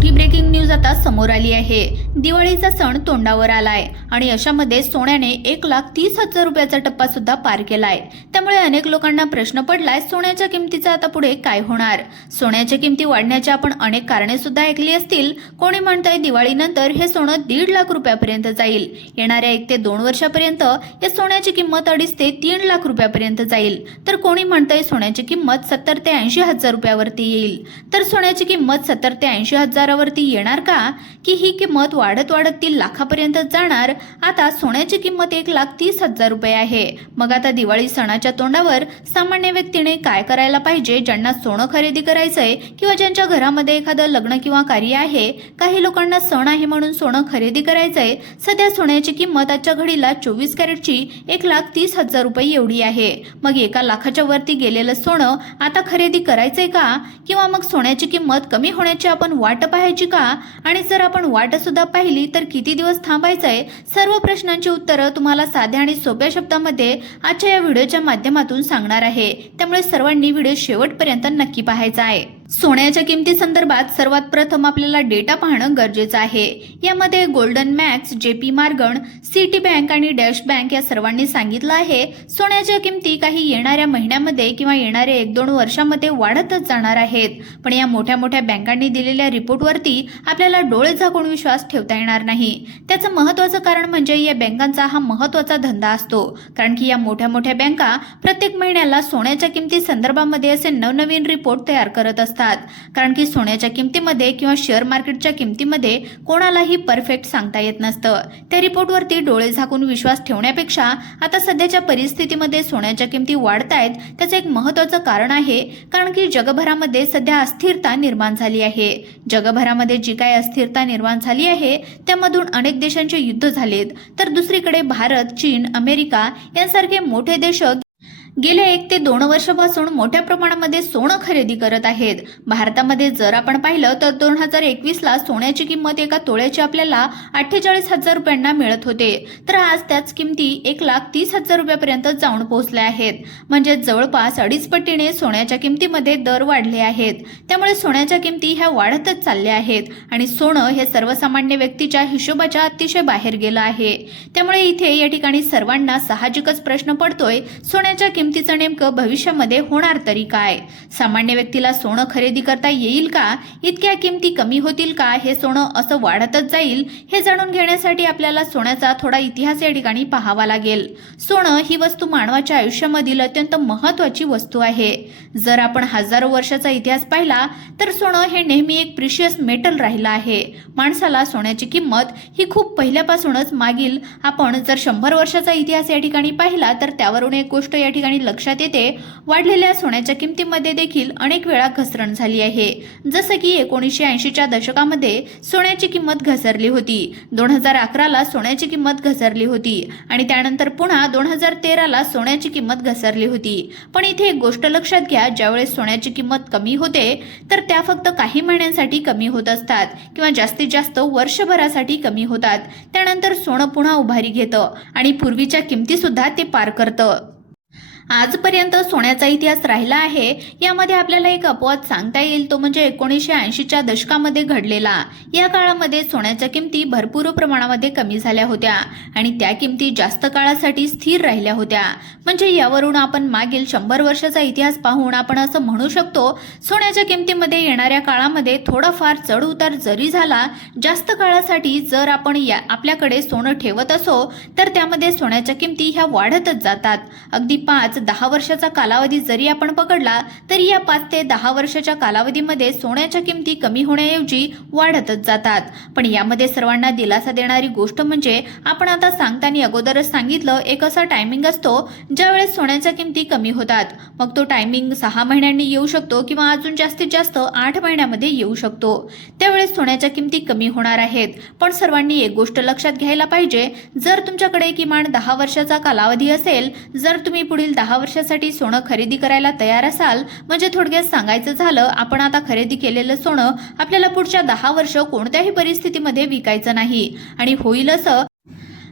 मोठी breaking news आता समोर आली आहे। दिवाळीचा सण तोंडावर आलाय आणि अशामध्ये सोन्याने 1,30,000 रुपयाचा टप्पा सुद्धा पार केलाय। त्यामुळे अनेक लोकांना प्रश्न पडलाय, सोन्याच्या किमतीचा आता पुढे काय होणार। सोन्याच्या किमती वाढण्याची आपण अनेक कारणे सुद्धा ऐकली असतील। कोणी म्हणतंय दिवाळीनंतर हे सोनं 1.5 लाख रुपयापर्यंत जाईल। येणाऱ्या 1 ते 2 वर्षापर्यंत या सोन्याची किंमत 2.5 ते 3 लाख रुपयापर्यंत जाईल। तर कोणी म्हणतंय सोन्याची किंमत 70 ते 80 हजार रुपयावरती येईल। तर सोन्याची किंमत 70 ते 80 हजारावरती येणार का, की ही किंमत वाढत वाढत 3 लाखापर्यंत जाणार। आता सोन्याची किंमत 1,30,000 रुपये आहे। मग आता दिवाळी सणाच्या तोंडावर सामान्य व्यक्तीने काय करायला पाहिजे, ज्यांना सोनं खरेदी करायचंय किंवा ज्यांच्या घरामध्ये एखादं लग्न किंवा कार्य आहे। काही लोकांना सण आहे म्हणून सोनं खरेदी करायचंय। सध्या सोन्याची किंमत आजच्या घडीला 24 कॅरेटची 1,30,000 रुपये एवढी आहे। मग 1 लाखाच्या वरती गेलेलं सोनं आता खरेदी करायचंय का, किंवा मग सोन्याची किंमत कमी होण्याची आपण वाट पाहायची का, आणि जर आपण वाट सुद्धा पाहिली तर किती दिवस थांबायचंय। सर्व प्रश्नांची उत्तरं तुम्हाला साध्या आणि सोप्या शब्दामध्ये आजच्या या व्हिडिओच्या माध्यमातून सांगणार आहे। त्यामुळे सर्वांनी व्हिडिओ शेवटपर्यंत नक्की पाहायचा आहे। सोन्याच्या किमती संदर्भात सर्वात प्रथम आपल्याला डेटा पाहणं गरजेचं आहे। यामध्ये golden max, JP Morgan, city bank आणि डॅश बँक या सर्वांनी सांगितलं आहे, सोन्याच्या किमती काही येणाऱ्या महिन्यामध्ये किंवा येणाऱ्या 1-2 वर्षामध्ये वाढतच जाणार आहेत। पण या मोठ्या मोठ्या बँकांनी दिलेल्या रिपोर्टवरती आपल्याला डोळे झाकून विश्वास ठेवता येणार नाही। त्याचं महत्त्वाचं कारण म्हणजे या बँकांचा हा महत्त्वाचा धंदा असतो। कारण की या मोठ्या मोठ्या बँका प्रत्येक महिन्याला सोन्याच्या किमती संदर्भामध्ये असे नवनवीन रिपोर्ट तयार करत असतात। कारण की सोन्याच्या किमतीमध्ये किंवा शेअर मार्केटच्या किमतीमध्ये कोणालाही परफेक्ट सांगता येत नसतं। त्या रिपोर्टवरती डोळे झाकून विश्वास ठेवण्यापेक्षा आता सध्याच्या परिस्थितीमध्ये सोन्याच्या किमती वाढतायत, त्याचं एक महत्त्वाचं कारण आहे। कारण की जगभरामध्ये सध्या अस्थिरता निर्माण झाली आहे। जगभरामध्ये जी काय अस्थिरता निर्माण झाली आहे त्यामधून अनेक देशांचे युद्ध झालेत, तर दुसरीकडे भारत, चीन, अमेरिका यांसारखे मोठे देश गेल्या 1 ते 2 वर्षापासून मोठ्या प्रमाणामध्ये सोनं खरेदी करत आहेत। भारतामध्ये जर आपण पाहिलं तर 2021ला सोन्याची किंमत 1 तोळ्याची आपल्याला 48,000 रुपयांना मिळत होते, तर आज त्याच किमती 1,30,000 रुपयापर्यंत जाऊन पोहोचल्या आहेत। म्हणजे जवळपास 2.5 पटीने सोन्याच्या किमतीमध्ये दर वाढले आहेत। त्यामुळे सोन्याच्या किमती ह्या वाढतच चालल्या आहेत आणि सोनं हे सर्वसामान्य व्यक्तीच्या हिशोबाच्या अतिशय बाहेर गेलं आहे। त्यामुळे इथे या ठिकाणी सर्वांना साहजिकच प्रश्न पडतोय, सोन्याच्या किमतीचं नेमकं भविष्यामध्ये होणार तरी काय। सामान्य व्यक्तीला सोनं खरेदी करता येईल का, इतक्या किमती कमी होतील का, हे सोनं असं वाढतच जाईल, हे जाणून घेण्यासाठी आपल्याला सोन्याचा थोडा इतिहास या ठिकाणी पाहावा लागेल। सोनं ही वस्तू मानवाच्या आयुष्यामधील अत्यंत महत्त्वाची वस्तू आहे। जर आपण हजारो वर्षाचा इतिहास पाहिला तर सोनं हे नेहमी एक प्रिशियस मेटल राहिलं आहे। माणसाला सोन्याची किंमत ही खूप पहिल्यापासूनच मागील आपण जर 100 वर्षाचा इतिहास या ठिकाणी पाहिला तर त्यावरून एक गोष्ट या ठिकाणी लक्षात येते, वाढलेल्या सोन्याच्या किमतीमध्ये देखील अनेक वेळा घसरण झाली आहे। जसं की 1980च्या दशकामध्ये सोन्याची किंमत घसरली होती, 2011ला सोन्याची किंमत घसरली होती आणि त्यानंतर पुन्हा 2013ला सोन्याची किंमत घसरली होती। पण इथे एक गोष्ट लक्षात घ्या, ज्यावेळेस सोन्याची किंमत कमी होते तर त्या फक्त काही महिन्यांसाठी कमी होत असतात किंवा जास्तीत जास्त वर्षभरासाठी कमी होतात। त्यानंतर सोनं पुन्हा उभारी घेतं आणि पूर्वीच्या किमती सुद्धा ते पार करतं। आजपर्यंत सोन्याचा इतिहास राहिला आहे। यामध्ये आपल्याला एक अपवाद सांगता येईल, तो म्हणजे 1980च्या दशकामध्ये घडलेला। या काळामध्ये सोन्याच्या किमती भरपूर प्रमाणामध्ये कमी झाल्या होत्या आणि त्या किमती जास्त काळासाठी स्थिर राहिल्या होत्या। म्हणजे यावरून आपण मागील 100 वर्षाचा इतिहास पाहून आपण असं म्हणू शकतो, सोन्याच्या किमतीमध्ये येणाऱ्या काळामध्ये थोडाफार चढ उतार जरी झाला, जास्त काळासाठी जर आपण आपल्याकडे सोनं ठेवत असो तर त्यामध्ये सोन्याच्या किमती ह्या वाढतच जातात। अगदी 5-10 वर्षाचा कालावधी जरी आपण पकडला तरी या 5 ते 10 वर्षाच्या कालावधीमध्ये सोन्याच्या किमती कमी होण्याऐवजी वाढतच जातात। पण यामध्ये सर्वांना दिलासा देणारी गोष्ट म्हणजे आपण आता सांगताना अगोदरच सांगितलं, एक असा टायमिंग असतो ज्यावेळेस सोन्याच्या किमती कमी होतात। मग तो टायमिंग 6 महिन्यांनी येऊ शकतो किंवा अजून जास्तीत जास्त 8 महिन्यामध्ये येऊ शकतो। त्यावेळेस सोन्याच्या किमती कमी होणार आहेत। पण सर्वांनी एक गोष्ट लक्षात घ्यायला पाहिजे, जर तुमच्याकडे किमान 10 वर्षाचा कालावधी असेल, जर तुम्ही पुढील 10 वर्षासाठी सोनं खरेदी करायला तयार असाल, म्हणजे थोडक्यात सांगायचं झालं, आपण आता खरेदी केलेलं सोनं आपल्याला पुढच्या 10 वर्ष कोणत्याही परिस्थितीमध्ये विकायचं नाही आणि होईल असं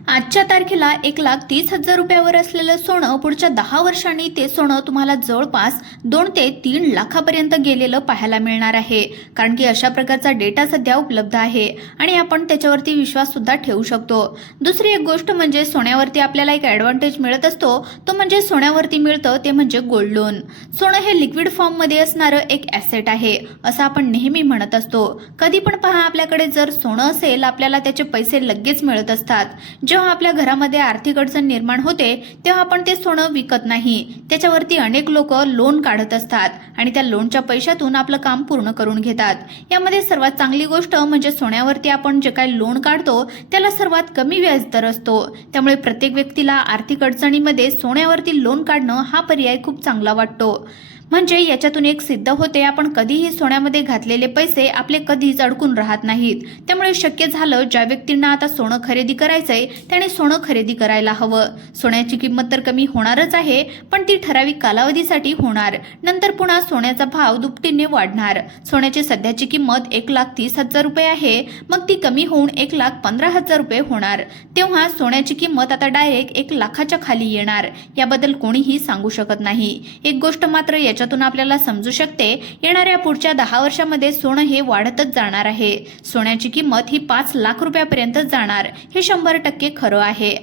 आजच्या तारखेला 1,30,000 रुपयावर असलेलं सोनं पुढच्या 10 वर्षांनी ते सोनं तुम्हाला जवळपास 2 ते 3 लाखापर्यंत गेलेलं पाहायला मिळणार आहे. कारण की अशा प्रकारचा डेटा सध्या उपलब्ध आहे आणि आपण त्याच्यावरती विश्वास सुद्धा ठेवू शकतो. दुसरी एक गोष्ट म्हणजे सोन्यावरती आपल्याला एक ॲडव्हान्टेज मिळत असतो, तो म्हणजे सोन्यावरती मिळतं ते म्हणजे गोल्ड लोन. सोनं हे लिक्विड फॉर्ममध्ये असणारं एक ॲसेट आहे असं आपण नेहमी म्हणत असतो. कधी पण पहा, आपल्याकडे जर सोनं असेल आपल्याला त्याचे पैसे लगेच मिळत असतात. जेव्हा आपल्या घरामध्ये आर्थिक अडचण निर्माण होते तेव्हा आपण ते सोनं विकत नाही, त्याच्यावरती अनेक लोक लोन काढत असतात आणि त्या लोनच्या पैशातून आपलं काम पूर्ण करून घेतात. यामध्ये सर्वात चांगली गोष्ट म्हणजे सोन्यावरती आपण जे काही लोन काढतो त्याला सर्वात कमी व्याजदर असतो. त्यामुळे प्रत्येक व्यक्तीला आर्थिक अडचणीमध्ये सोन्यावरती लोन काढणं हा पर्याय खूप चांगला वाटतो. म्हणजे याच्यातून एक सिद्ध होते, आपण कधीही सोन्यामध्ये घातलेले पैसे आपले कधीच अडकून राहत नाहीत. त्यामुळे शक्य झालं ज्या व्यक्तींना आता सोनं खरेदी करायचंय त्याने सोनं खरेदी करायला हवं. सोन्याची किंमत तर कमी होणारच आहे, पण ती ठराविक कालावधीसाठी होणार. नंतर पुन्हा सोन्याचा भाव दुपटीने वाढणार. सोन्याची सध्याची किंमत 1,30,000 रुपये आहे, मग ती कमी होऊन 1,15,000 रुपये होणार. तेव्हा सोन्याची किंमत आता डायरेक्ट 1 लाखाच्या खाली येणार. याबद्दल कोणीही सांगू शकत नाही. एक गोष्ट मात्र याच्यातून आपल्याला समजू शकते, येणाऱ्या पुढच्या 10 वर्षांमध्ये सोनं हे वाढतच जाणार आहे. सोन्याची किंमत ही 5 लाख रुपयापर्यंत जाणार, हे 100% खरं आहे.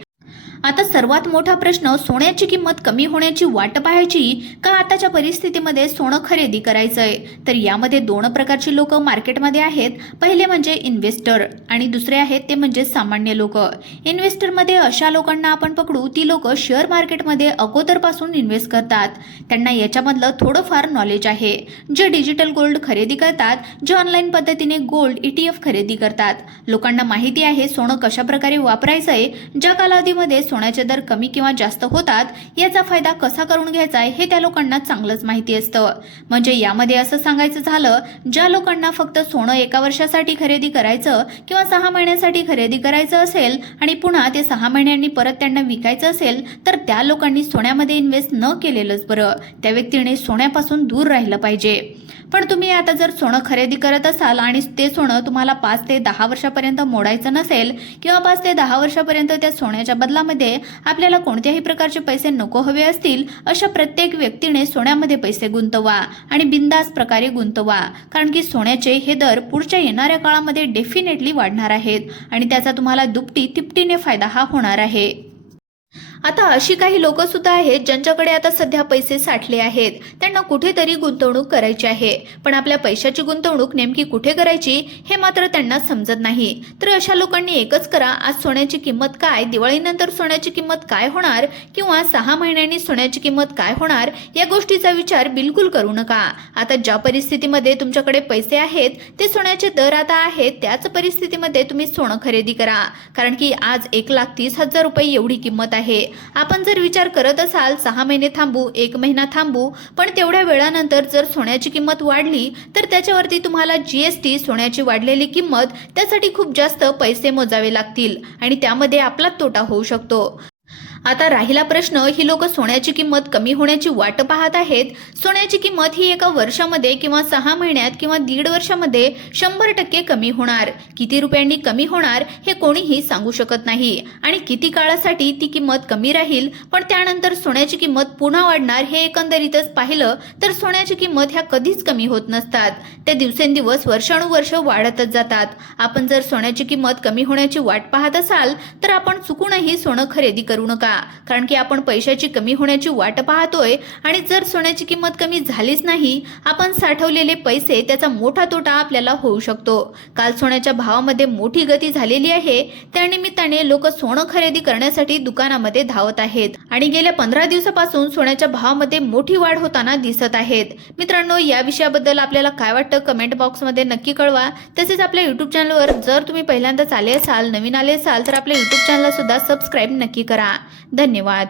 आता सर्वात मोठा प्रश्न, सोन्याची किंमत कमी होण्याची वाट पाहायची का आताच्या परिस्थितीमध्ये सोनं खरेदी करायचंय? तर यामध्ये 2 प्रकारची लोक मार्केटमध्ये आहेत. पहिले म्हणजे इन्व्हेस्टर आणि दुसरे आहेत ते म्हणजे सामान्य लोक. इन्व्हेस्टरमध्ये अशा लोकांना आपण पकडू, ती लोक शेअर मार्केटमध्ये अगोदरपासून इन्व्हेस्ट करतात. त्यांना याच्यामधलं थोडंफार नॉलेज आहे. जे डिजिटल गोल्ड खरेदी करतात, जे ऑनलाईन पद्धतीने गोल्ड ETF खरेदी करतात. लोकांना माहिती आहे सोनं कशा प्रकारे वापरायचंय, ज्या कालावधीमध्ये सोन्याचे दर कमी किंवा जास्त होतात याचा फायदा कसा करून घ्यायचा हे त्या लोकांना चांगलंच माहिती असतं. म्हणजे यामध्ये असं सांगायचं झालं, ज्या लोकांना फक्त सोनं 1 वर्षासाठी खरेदी करायचं किंवा 6 महिन्यासाठी खरेदी करायचं असेल आणि पुन्हा ते 6 महिन्यांनी परत त्यांना विकायचं असेल, तर त्या लोकांनी सोन्यामध्ये इन्व्हेस्ट न केलेलंच बरं. त्या व्यक्तीने सोन्यापासून दूर राहिलं पाहिजे. पण तुम्ही आता जर सोनं खरेदी करत असाल आणि ते सोनं तुम्हाला 5 ते 10 वर्षापर्यंत मोडायचं नसेल किंवा 5 ते 10 वर्षापर्यंत त्या सोन्याच्या बदलामध्ये आपल्याला कोणत्याही प्रकारचे पैसे नको हवे असतील, अशा प्रत्येक व्यक्तीने सोन्यामध्ये पैसे गुंतवा आणि बिंदास प्रकारे गुंतवा. कारण की सोन्याचे हे दर पुढच्या येणाऱ्या काळामध्ये डेफिनेटली वाढणार आहेत आणि त्याचा तुम्हाला दुपटी तिपटीने फायदा हा होणार आहे. आता अशी काही लोक सुद्धा आहेत ज्यांच्याकडे आता सध्या पैसे साठले आहेत. त्यांना कुठेतरी गुंतवणूक करायची आहे, पण आपल्या पैशाची गुंतवणूक नेमकी कुठे करायची हे मात्र त्यांना समजत नाही. तर अशा लोकांनी एकच करा, आज सोन्याची किंमत काय, दिवाळीनंतर सोन्याची किंमत काय होणार किंवा 6 महिन्यांनी सोन्याची किंमत काय होणार या गोष्टीचा विचार बिलकुल करू नका. आता ज्या परिस्थितीमध्ये तुमच्याकडे पैसे आहेत, ते सोन्याचे दर आता आहेत, त्याच परिस्थितीमध्ये तुम्ही सोनं खरेदी करा. कारण की आज 1,30,000 रुपये एवढी किंमत आहे. आपण जर विचार करत असाल 6 महिने थांबू, 1 महिना थांबू, पण तेवढ्या वेळानंतर जर सोन्याची किंमत वाढली तर त्याच्यावरती तुम्हाला GST, सोन्याची वाढलेली किंमत, त्यासाठी खूप जास्त पैसे मोजावे लागतील आणि त्यामध्ये आपला तोटा होऊ शकतो. आता राहिला प्रश्न, ही लोक सोन्याची किंमत कमी होण्याची वाट पाहत आहेत. सोन्याची किंमत ही 1 वर्षामध्ये किंवा 6 महिन्यात किंवा 1.5 वर्षामध्ये 100% कमी होणार. किती रुपयांनी कमी होणार हे कोणीही सांगू शकत नाही आणि किती काळासाठी ती किंमत कमी राहील, पण त्यानंतर सोन्याची किंमत पुन्हा वाढणार. हे एकंदरीतच पाहिलं तर सोन्याची किंमत ह्या कधीच कमी होत नसतात, त्या दिवसेंदिवस वर्षानुवर्ष वाढतच जातात. आपण जर सोन्याची किंमत कमी होण्याची वाट पाहत असाल तर आपण चुकूनही सोनं खरेदी करू नका. कारण की आपण पैशाची कमी होण्याची वाट पाहतोय आणि जर सोन्याची किंमत कमी झालीच नाही, आपण साठवलेले पैसे, त्याचा मोठा तोटा आपल्याला होऊ शकतो. काल सोन्याच्या भावामध्ये मोठी गती झालेली आहे, त्यानिमित्ताने लोक सोनं खरेदी करण्यासाठी दुकानामध्ये धावत आहेत आणि गेल्या 15 दिवसापासून सोन्याच्या भावामध्ये मोठी वाढ होताना दिसत आहेत. मित्रांनो, या विषयाबद्दल आपल्याला काय वाटतं कमेंट बॉक्समध्ये नक्की कळवा. तसेच आपल्या YouTube चॅनलवर जर तुम्ही पहिल्यांदाच आले असाल, नवीन आले असाल तर आपल्या YouTube चॅनलला सुद्धा सबस्क्राईब नक्की करा. धन्यवाद.